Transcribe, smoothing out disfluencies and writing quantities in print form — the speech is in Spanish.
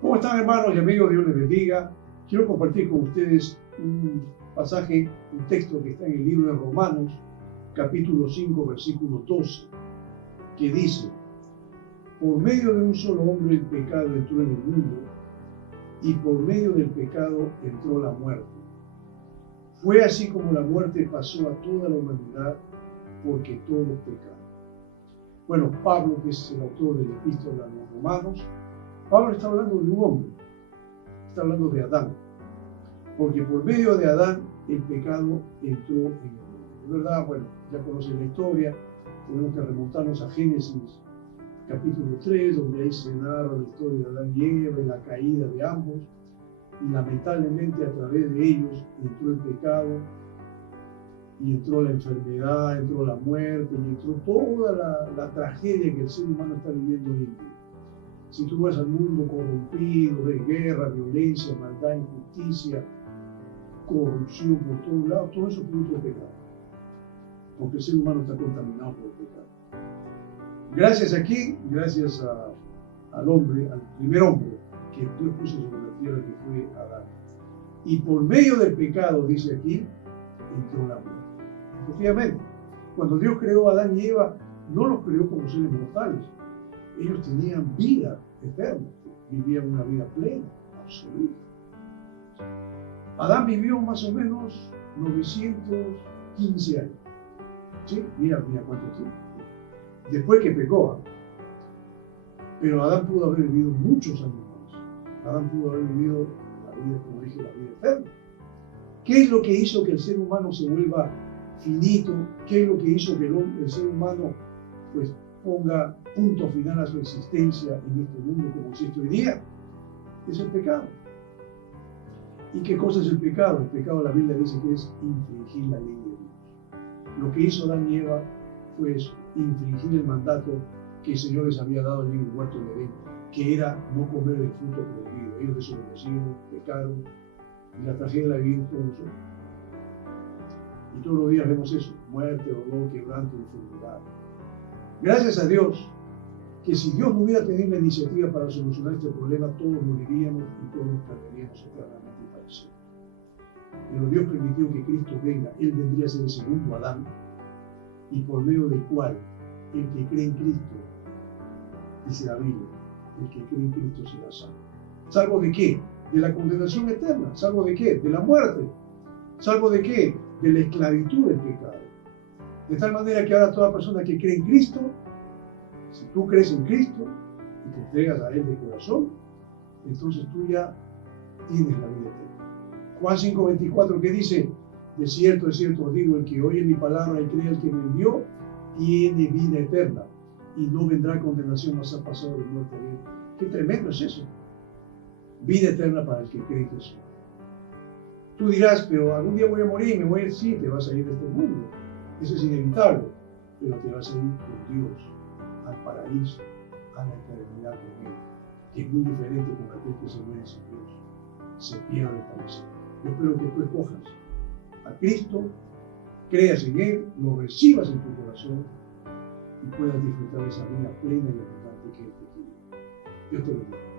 ¿Cómo están, hermanos y amigos? Dios les bendiga. Quiero compartir con ustedes un pasaje, un texto que está en el libro de Romanos, capítulo 5, versículo 12, que dice: por medio de un solo hombre el pecado entró en el mundo, y por medio del pecado entró la muerte. Fue así como la muerte pasó a toda la humanidad, porque todos pecaron. Bueno, Pablo, que es el autor de la epístola a los Romanos, Pablo está hablando de un hombre, está hablando de Adán, porque por medio de Adán el pecado entró en el mundo. De verdad, bueno, ya conocen la historia, tenemos que remontarnos a Génesis capítulo 3, donde ahí se narra la historia de Adán y Eva y la caída de ambos, y lamentablemente a través de ellos entró el pecado, y entró la enfermedad, entró la muerte, y entró toda la tragedia que el ser humano está viviendo hoy en día. Si tú vas al mundo corrompido, ves guerra, violencia, maldad, injusticia, corrupción por todos lados, todo eso es producto del pecado, porque el ser humano está contaminado por el pecado. Gracias aquí, gracias al hombre, al primer hombre que Dios puso sobre la tierra, que fue Adán. Y por medio del pecado, dice aquí, entró la muerte. Efectivamente, cuando Dios creó a Adán y Eva, no los creó como seres mortales. Ellos tenían vida eterna, vivían una vida plena, absoluta. Adán vivió más o menos 915 años. ¿Sí? Mira cuánto tiempo. Después que pecó. Pero Adán pudo haber vivido muchos años más. Adán pudo haber vivido la vida, como dije, la vida eterna. ¿Qué es lo que hizo que el ser humano se vuelva finito? ¿Qué es lo que hizo que el ser humano pues ponga punto final a su existencia en este mundo como existe hoy día? Es el pecado. ¿Y qué cosa es el pecado? El pecado, la Biblia dice que es infringir la ley de Dios. Lo que hizo Adán y Eva fue eso, infringir el mandato que el Señor les había dado en el huerto de Edén, que era no comer del fruto prohibido. Ellos desobedecieron, pecaron, y la tragedia la vivimos todos nosotros. Y todos los días vemos eso: muerte, dolor, quebranto, enfermedad. Gracias a Dios, que si Dios no hubiera tenido la iniciativa para solucionar este problema, todos moriríamos y todos nos perderíamos eternamente para siempre. Pero Dios permitió que Cristo venga. Él vendría a ser el segundo Adán, y por medio del cual el que cree en Cristo, dice la Biblia, el que cree en Cristo será salvo. ¿Salvo de qué? De la condenación eterna. ¿Salvo de qué? De la muerte. ¿Salvo de qué? De la esclavitud del pecado. De tal manera que ahora toda persona que cree en Cristo, si tú crees en Cristo y te entregas a Él de corazón, entonces tú ya tienes la vida eterna. Juan 5:24, que dice: de cierto os digo, el que oye mi palabra y cree al que me envió, tiene vida eterna, y no vendrá condenación, mas ha pasado de muerte a vida. Qué tremendo es eso. Vida eterna para el que cree en Jesús. Tú dirás: pero algún día voy a morir, me voy a ir. Sí, te vas a ir de este mundo. Eso es inevitable, pero te vas a ir con Dios al paraíso, a la eternidad con Él, que es muy diferente con aquel que se muere sin Dios, se pierde para siempre. Yo espero que tú escojas a Cristo, creas en Él, lo recibas en tu corazón y puedas disfrutar de esa vida plena y abundante que Él te quiere. Dios te bendiga.